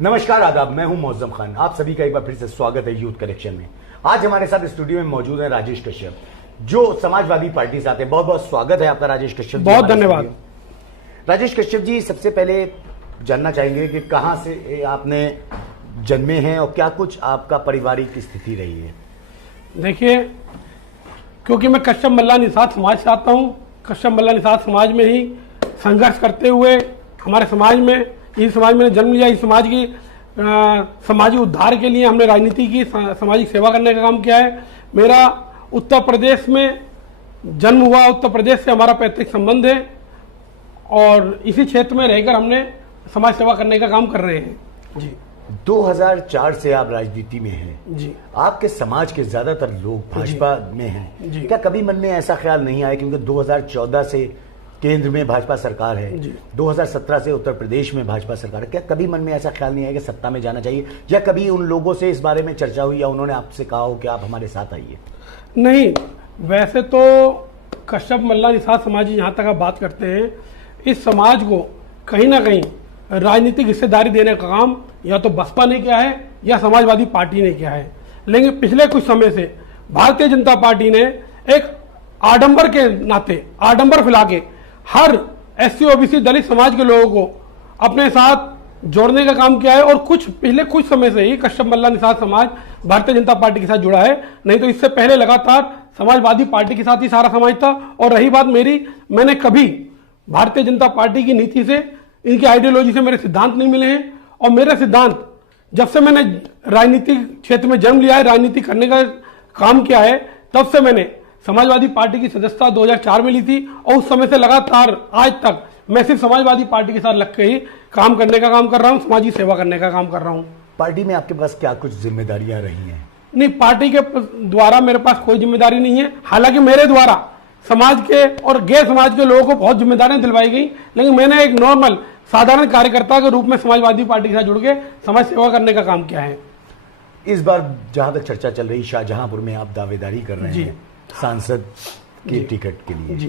नमस्कार, आदाब। मैं हूं मौजम खान। आप सभी का एक बार फिर से स्वागत है यूथ कनेक्शन में। आज हमारे साथ स्टूडियो में मौजूद है राजेश कश्यप, जो समाजवादी पार्टी से आते हैं। बहुत बहुत स्वागत है आपका राजेश कश्यप। बहुत धन्यवाद। राजेश कश्यप जी, सबसे पहले जानना चाहेंगे कि कहां से आपने जन्मे हैं और क्या कुछ आपका पारिवारिक स्थिति रही है। देखिए, क्योंकि मैं कश्यप मल्ला निषाद समाज से आता हूँ, कश्यप मल्ला निषाद समाज में ही संघर्ष करते हुए हमारे समाज में, इस समाज में जन्म लिया। इस समाज की सामाजिक उद्धार के लिए हमने राजनीति की, सामाजिक सेवा करने का काम किया है। मेरा उत्तर प्रदेश में जन्म हुआ, उत्तर प्रदेश से हमारा पैतृक संबंध है और इसी क्षेत्र में रहकर हमने समाज सेवा करने का काम कर रहे हैं जी। 2004 से आप राजनीति में हैं जी। आपके समाज के ज्यादातर लोग भाजपा में हैं जी। क्या कभी मन में ऐसा ख्याल नहीं आया, क्योंकि 2014 से केंद्र में भाजपा सरकार है, 2017 से उत्तर प्रदेश में भाजपा सरकार है, क्या कभी मन में ऐसा ख्याल नहीं आया कि सत्ता में जाना चाहिए, या कभी उन लोगों से इस बारे में चर्चा हुई या उन्होंने आपसे कहा हो कि आप हमारे साथ आइए? नहीं, वैसे तो कश्यप मल्ला निषाद समाज, जहाँ तक आप बात करते हैं, इस समाज को कहीं ना कहीं राजनीतिक हिस्सेदारी देने का काम या तो बसपा ने किया है या समाजवादी पार्टी ने किया है। लेकिन पिछले कुछ समय से भारतीय जनता पार्टी ने एक आडंबर के नाते, आडंबर फैला के हर एससी ओबीसी दलित समाज के लोगों को अपने साथ जोड़ने का काम किया है। और पिछले कुछ समय से ही कश्यप मल्ला निषाद समाज भारतीय जनता पार्टी के साथ जुड़ा है। नहीं तो इससे पहले लगातार समाजवादी पार्टी के साथ ही सारा समाज था। और रही बात मेरी, मैंने कभी भारतीय जनता पार्टी की नीति से, इनकी आइडियोलॉजी से मेरे सिद्धांत नहीं मिले हैं। और मेरे सिद्धांत, जब से मैंने राजनीतिक क्षेत्र में जन्म लिया है, राजनीति करने का काम किया है, तब से मैंने समाजवादी पार्टी की सदस्यता 2004 में ली थी और उस समय से लगातार आज तक मैं सिर्फ समाजवादी पार्टी के साथ लग के ही काम करने का काम कर रहा हूँ, समाजी सेवा करने का काम कर रहा हूँ। पार्टी में आपके पास क्या कुछ जिम्मेदारियां रही हैं? नहीं, पार्टी के द्वारा मेरे पास कोई जिम्मेदारी नहीं है। हालांकि मेरे द्वारा समाज के और गैर समाज के लोगों को बहुत जिम्मेदारियां दिलवाई गई, लेकिन मैंने एक नॉर्मल साधारण कार्यकर्ता के रूप में समाजवादी पार्टी के साथ जुड़ के समाज सेवा करने का काम किया है। इस बार जहां तक चर्चा चल रही, शाहजहांपुर में आप दावेदारी कर रहे हैं सांसद के टिकट के लिए जी।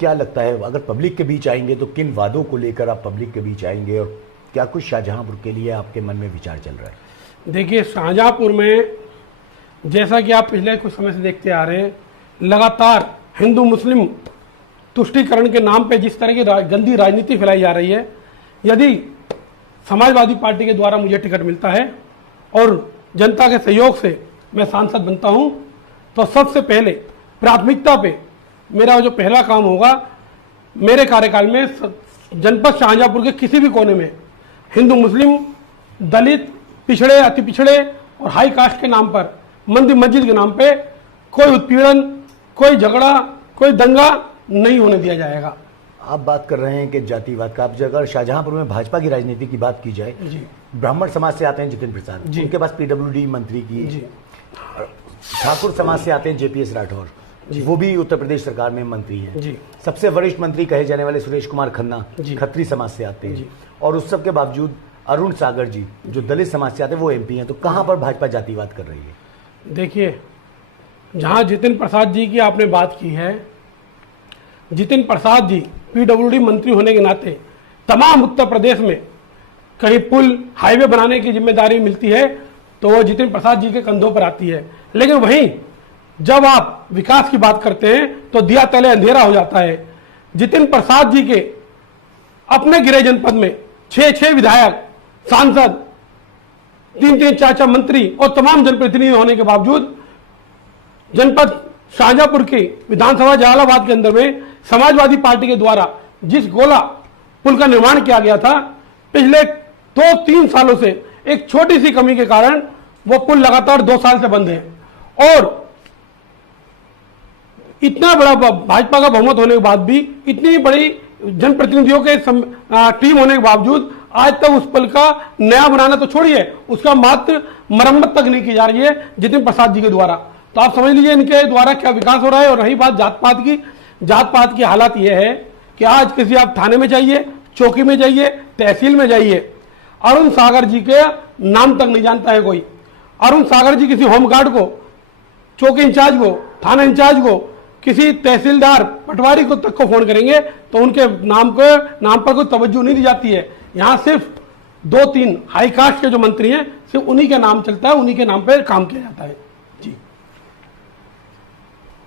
क्या लगता है, अगर पब्लिक के बीच आएंगे तो किन वादों को लेकर आप पब्लिक के बीच आएंगे, और क्या कुछ शाहजहांपुर के लिए आपके मन में विचार चल रहा है? देखिए, शाहजहांपुर में जैसा कि आप पिछले कुछ समय से देखते आ रहे हैं, लगातार हिंदू मुस्लिम तुष्टीकरण के नाम पे जिस तरह की गंदी राजनीति फैलाई जा रही है, यदि समाजवादी पार्टी के द्वारा मुझे टिकट मिलता है और जनता के सहयोग से मैं सांसद बनता हूं, तो सबसे पहले प्राथमिकता पे मेरा जो पहला काम होगा, मेरे कार्यकाल में जनपद शाहजहांपुर के किसी भी कोने में हिंदू मुस्लिम, दलित, पिछड़े, अति पिछड़े और हाई कास्ट के नाम पर, मंदिर मस्जिद के नाम पे कोई उत्पीड़न, कोई झगड़ा, कोई दंगा नहीं होने दिया जाएगा। आप बात कर रहे हैं कि जातिवाद का, आप अगर शाहजहांपुर में भाजपा की राजनीति की बात की जाए, ब्राह्मण समाज से आते हैं जितेंद्र प्रसाद, उनके पास पीडब्ल्यूडी मंत्री की, ठाकुर समाज से आते हैं जेपीएस राठौर, वो भी उत्तर प्रदेश सरकार में मंत्री हैं। सबसे वरिष्ठ मंत्री कहे जाने वाले सुरेश कुमार खन्ना खत्री समाज से आते हैं, और उस सब के बावजूद अरुण सागर जी जो दलित समाज से आते हैं वो एमपी हैं। तो कहां पर भाजपा जातिवाद कर रही है? देखिए, जहां जितेंद्र प्रसाद जी की आपने बात की है, जितेंद्र प्रसाद जी पीडब्ल्यूडी मंत्री होने के नाते तमाम उत्तर प्रदेश में कहीं पुल, हाईवे बनाने की जिम्मेदारी मिलती है तो वो जितेंद्र प्रसाद जी के कंधों पर आती है। लेकिन वहीं जब आप विकास की बात करते हैं तो दिया तले अंधेरा हो जाता है। जितेंद्र प्रसाद जी के अपने गृह जनपद में 6 विधायक, सांसद, 3 4 मंत्री और तमाम जनप्रतिनिधि होने के बावजूद जनपद शाहजहांपुर की विधानसभा जलालाबाद के अंदर में समाजवादी पार्टी के द्वारा जिस गोला पुल का निर्माण किया गया था, पिछले 2-3 सालों से एक छोटी सी कमी के कारण वो पुल लगातार 2 साल से बंद है। और इतना बड़ा भाजपा का बहुमत होने के बाद भी, इतनी बड़ी जनप्रतिनिधियों के टीम होने के बावजूद आज तक उस पुल का नया बनाना तो छोड़िए, उसका मात्र मरम्मत तक नहीं की जा रही है जितेंद्र प्रसाद जी के द्वारा। तो आप समझ लीजिए इनके द्वारा क्या विकास हो रहा है। और रही बात जात पात की हालत यह है कि आज किसी आप थाने में जाइए, चौकी में जाइए, तहसील में जाइए, अरुण सागर जी के नाम तक नहीं जानता है कोई। अरुण सागर जी किसी होमगार्ड को, चौकी इंचार्ज को, थाना इंचार्ज को, किसी तहसीलदार, पटवारी को तक को फोन करेंगे तो उनके नाम पर कोई तवज्जो नहीं दी जाती है। यहाँ सिर्फ 2-3 हाई कास्ट के जो मंत्री हैं सिर्फ उन्हीं के नाम चलता है, उन्हीं के नाम पे काम किया जाता है जी।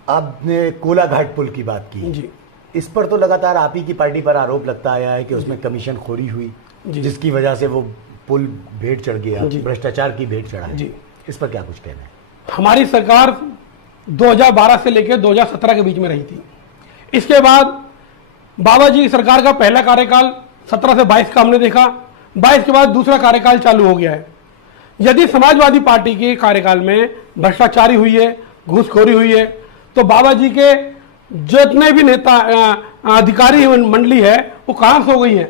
आपने कोलाघाट पुल की बात की जी। इस पर तो लगातार आप ही की पार्टी पर आरोप लगता आया है कि उसमें कमीशन खोरी हुई, जिसकी वजह से वो पुल भेंट चढ़ गया, भ्रष्टाचार की भेंट चढ़ा है। जी। इस पर क्या कुछ कहना है? हमारी सरकार 2012 से लेकर 2017 के बीच में रही थी। इसके बाद बाबा जी की सरकार का पहला कार्यकाल 17 से 22 का हमने देखा, 22 के बाद दूसरा कार्यकाल चालू हो गया है। यदि समाजवादी पार्टी के कार्यकाल में भ्रष्टाचारी हुई है, घूसखोरी हुई है, तो बाबा जी के जितने भी नेता अधिकारी मंडली है वो कहां से हो गई है?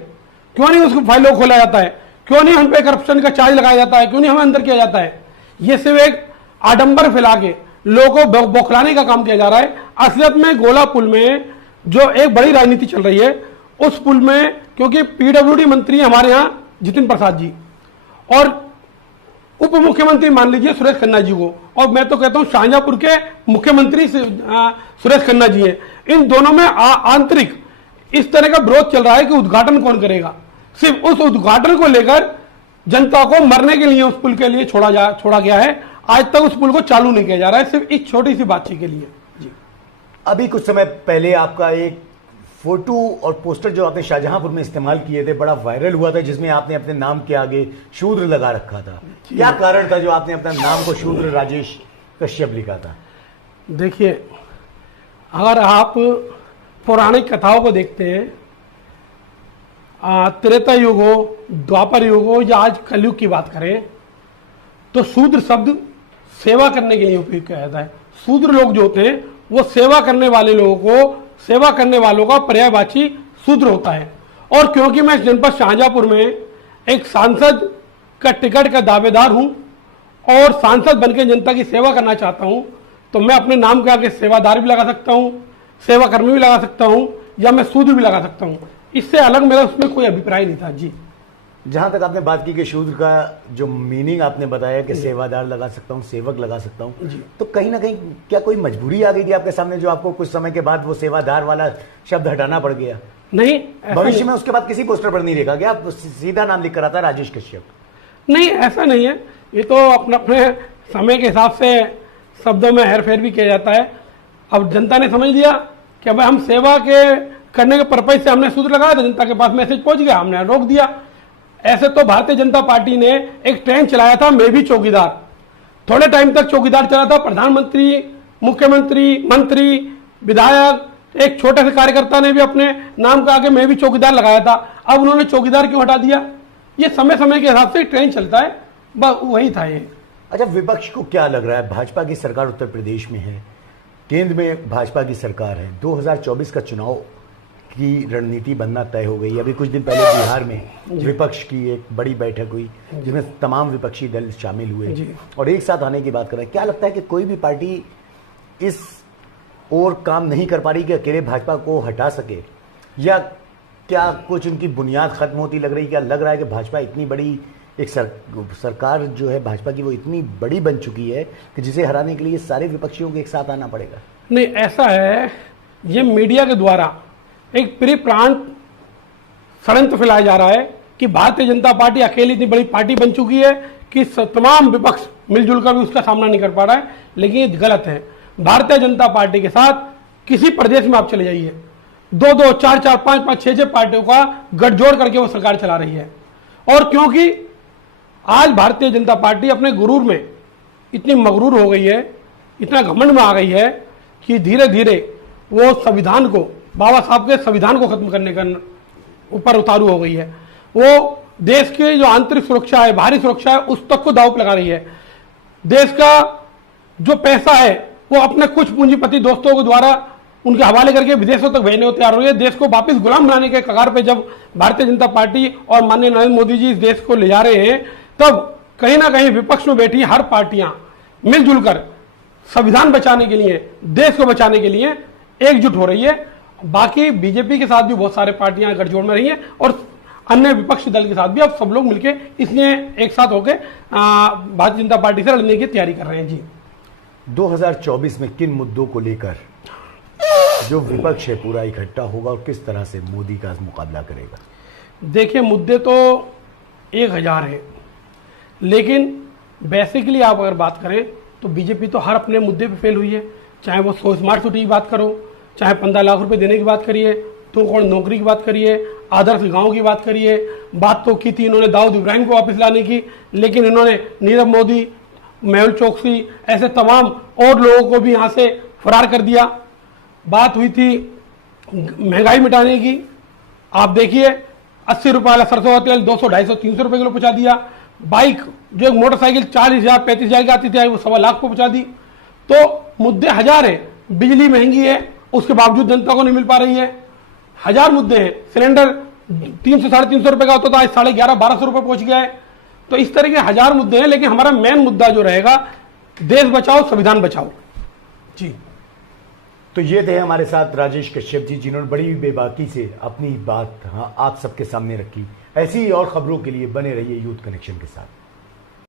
क्यों नहीं उसको फाइलों को खोला जाता है? क्यों नहीं हम पे करप्शन का चार्ज लगाया जाता है? क्यों नहीं हमें अंदर किया जाता है? ये सिर्फ एक आडंबर फैला के लोगों को बौखलाने का काम किया जा रहा है। असलियत में गोला पुल में जो एक बड़ी राजनीति चल रही है, उस पुल में क्योंकि पीडब्ल्यूडी मंत्री हमारे यहाँ जितिन प्रसाद जी और उप मुख्यमंत्री मान लीजिए सुरेश खन्ना जी को, और मैं तो कहता हूं शाहजहांपुर के मुख्यमंत्री सुरेश खन्ना जी हैं। इन दोनों में आंतरिक इस तरह का विरोध चल रहा है कि उद्घाटन कौन करेगा। सिर्फ उस उद्घाटन को लेकर जनता को मरने के लिए उस पुल के लिए छोड़ा गया है। आज तक उस पुल को चालू नहीं किया जा रहा है, सिर्फ इस छोटी सी बातचीत के लिए जी। अभी कुछ समय पहले आपका एक फोटो और पोस्टर जो आपने शाहजहांपुर में इस्तेमाल किए थे बड़ा वायरल हुआ था, जिसमें आपने अपने नाम के आगे शूद्र लगा रखा था। क्या कारण था जो आपने अपना नाम को शूद्र राजेश कश्यप लिखा था? देखिए, अगर आप पौराणिक कथाओं को देखते हैं, त्रेता युग हो, द्वापर युग हो या आज कलयुग की बात करें, तो शूद्र शब्द सेवा करने के लिए उपयोग किया जाता है। शूद्र लोग जो होते हैं वो सेवा करने वाले लोगों को, सेवा करने वालों का पर्यायवाची शूद्र होता है। और क्योंकि मैं जनपद शाहजहांपुर में एक सांसद का टिकट का दावेदार हूं और सांसद बनकर जनता की सेवा करना चाहता हूं, तो मैं अपने नाम के आगे सेवादार भी लगा सकता हूं, सेवाकर्मी भी लगा सकता हूं, या मैं शूद्र भी लगा सकता हूं। इससे अलग मेरा उसमें कोई अभिप्राय नहीं था जी। जहां तक आपने बात की कि शूद्र का जो मीनिंग आपने बताया कि सेवादार लगा सकता हूं, सेवक लगा सकता हूं, तो कहीं ना कहीं क्या कोई मजबूरी आ गई थी आपके सामने जो आपको कुछ समय के बाद वो सेवादार वाला शब्द हटाना पड़ गया? नहीं, भविष्य में उसके बाद किसी पोस्टर पर नहीं लिखा गया, सीधा नाम लिख कर आता राजेश कश्यप? नहीं, ऐसा नहीं है। ये तो अपने अपने समय के हिसाब से शब्दों में हेर फेर भी किया जाता है। अब जनता ने समझ लिया कि भाई हम सेवा के करने के पर्पज से हमने शूद्र लगाया था, जनता के पास मैसेज पहुंच गया, हमने रोक दिया। ऐसे तो भारतीय जनता पार्टी ने एक ट्रेंड चलाया था, मैं भी चौकीदार। थोड़े टाइम तक चौकीदार चला था, प्रधानमंत्री, मुख्यमंत्री, मंत्री, विधायक, एक छोटे से कार्यकर्ता ने भी अपने नाम का आगे मैं भी चौकीदार लगाया था। अब उन्होंने चौकीदार क्यों हटा दिया? ये समय समय के हिसाब से ट्रेंड चलता है, बस वही था ये। अच्छा, विपक्ष को क्या लग रहा है? भाजपा की सरकार उत्तर प्रदेश में है, केंद्र में भाजपा की सरकार है, 2024 का चुनाव की रणनीति बनना तय हो गई। अभी कुछ दिन पहले बिहार में विपक्ष की एक बड़ी बैठक हुई जिसमें तमाम विपक्षी दल शामिल हुए और एक साथ आने की बात कर रहे हैं। क्या लगता है कि कोई भी पार्टी इस ओर काम नहीं कर पा रही कि अकेले भाजपा को हटा सके, या क्या कुछ उनकी बुनियाद खत्म होती लग रही? क्या लग रहा है कि भाजपा इतनी बड़ी एक सरकार जो है भाजपा की वो इतनी बड़ी बन चुकी है कि जिसे हराने के लिए सारे विपक्षियों को एक साथ आना पड़ेगा? नहीं, ऐसा है, ये मीडिया के द्वारा एक प्री-प्लान षड्यंत्र फैलाया जा रहा है कि भारतीय जनता पार्टी अकेली इतनी बड़ी पार्टी बन चुकी है कि तमाम विपक्ष मिलजुल कर भी उसका सामना नहीं कर पा रहा है। लेकिन ये गलत है। भारतीय जनता पार्टी के साथ किसी प्रदेश में आप चले जाइए, 2-2, 4-4, 5-5, 6-6 पार्टियों का गठजोड़ करके वो सरकार चला रही है। और क्योंकि आज भारतीय जनता पार्टी अपने गुरूर में इतनी मगरूर हो गई है, इतना घमंड में आ गई है कि धीरे धीरे वो संविधान को, बाबा साहब के संविधान को खत्म करने का ऊपर उतारू हो गई है। वो देश की जो आंतरिक सुरक्षा है, बाहरी सुरक्षा है, उस तक को दांव पे लगा रही है। देश का जो पैसा है वो अपने कुछ पूंजीपति दोस्तों के द्वारा उनके हवाले करके विदेशों तक भेजने को तैयार हो रही है। देश को वापस गुलाम बनाने के कगार पे जब भारतीय जनता पार्टी और माननीय नरेंद्र मोदी जी इस देश को ले जा रहे हैं, तब कहीं ना कहीं विपक्ष में बैठी हर पार्टियां मिलजुल कर संविधान बचाने के लिए, देश को बचाने के लिए एकजुट हो रही है। बाकी बीजेपी के साथ भी बहुत सारे पार्टियां गठजोड़ में रही हैं और अन्य विपक्षी दल के साथ भी अब सब लोग मिलकर इसलिए एक साथ होकर भारतीय जनता पार्टी से लड़ने की तैयारी कर रहे हैं जी। 2024 में किन मुद्दों को लेकर जो विपक्ष है पूरा इकट्ठा होगा और किस तरह से मोदी का मुकाबला करेगा? देखिए, मुद्दे तो 1000 है। लेकिन बेसिकली आप अगर बात करें तो बीजेपी तो हर अपने मुद्दे पे फेल हुई है, चाहे वो स्मार्ट सिटी की बात करो, चाहे 15 लाख रुपए देने की बात करिए, 2 करोड़ नौकरी की बात करिए, आदर्श गांव की बात करिए। बात तो की थी इन्होंने दाऊद इब्राहिम को वापस लाने की, लेकिन इन्होंने नीरव मोदी, मेहुल चोकसी ऐसे तमाम और लोगों को भी यहाँ से फरार कर दिया। बात हुई थी महंगाई मिटाने की, आप देखिए 80 रुपये वाला सरसों का तेल 200, 250, 300 रुपये किलो पहुंचा दिया। बाइक जो एक मोटरसाइकिल 40,000, 35,000 की आती थी वो 1.25 लाख को पहुंचा दी। तो मुद्दे हजार है, बिजली महंगी है उसके बावजूद जनता को नहीं मिल पा रही है, हजार मुद्दे हैं। सिलेंडर 300, 350 रुपये का होता था, आज 1150, 1200 रुपये पहुंच गया है। तो इस तरह के हजार मुद्दे हैं, लेकिन हमारा मेन मुद्दा जो रहेगा देश बचाओ संविधान बचाओ जी। तो ये थे हमारे साथ राजेश कश्यप जी, जिन्होंने बड़ी बेबाकी से अपनी बात आप सबके सामने रखी। ऐसी और खबरों के लिए बने रहिए यूथ कनेक्शन के साथ।